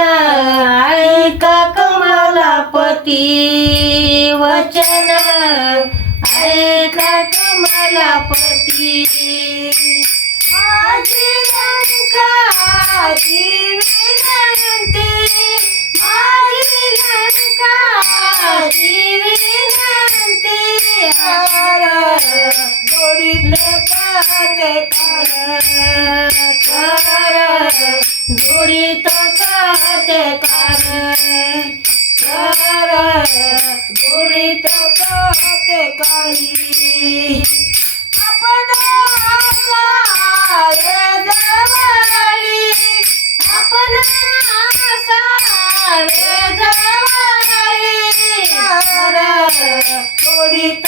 ऐका कमला पती वचन. ऐका कमलापती माझी लंकाची विनंती जोडीतलं काते कर कर जोडीत काते कर कर जोडीत काते काही आपण सारे जवळी आपण सारे जवळी. कर जोडीत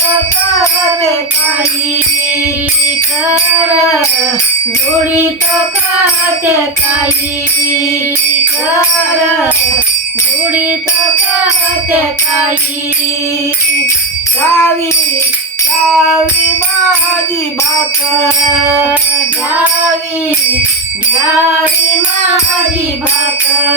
काते काही कर जोडीत काते काही कर जोडीत काते काही. गावी गावी माझी भाकर घ्यावी घ्यावी माझी भाकर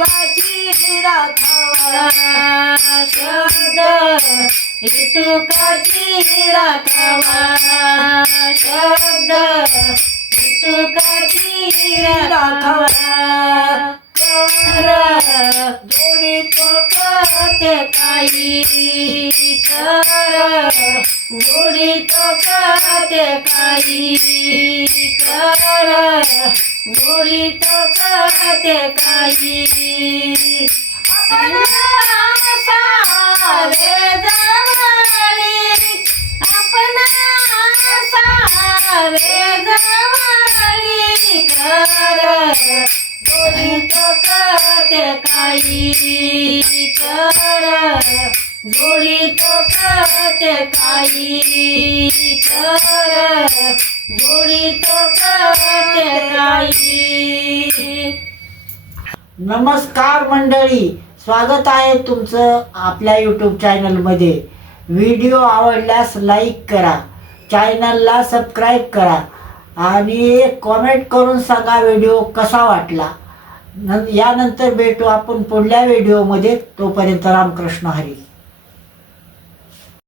तुकाची राखावा. शब्द तुकाची राखावा. शब्द तुकाची राखावा. जोडी तो करते काही. कर काही कर जोडी तो करते काही आपण सारे जवळी आपण सारे जवळी कर जोडी तो करते काही कर काही काही नमस्कार मंडळी स्वागत आहे तुमचं आपल्या यूट्यूब चॅनलमध्ये व्हिडिओ आवडल्यास लाईक करा चॅनलला सबस्क्राईब करा आणि एक कॉमेंट करून सांगा व्हिडिओ कसा वाटला. न यानंतर भेटू आपण पुढल्या व्हिडिओमध्ये तोपर्यंत रामकृष्ण हरी.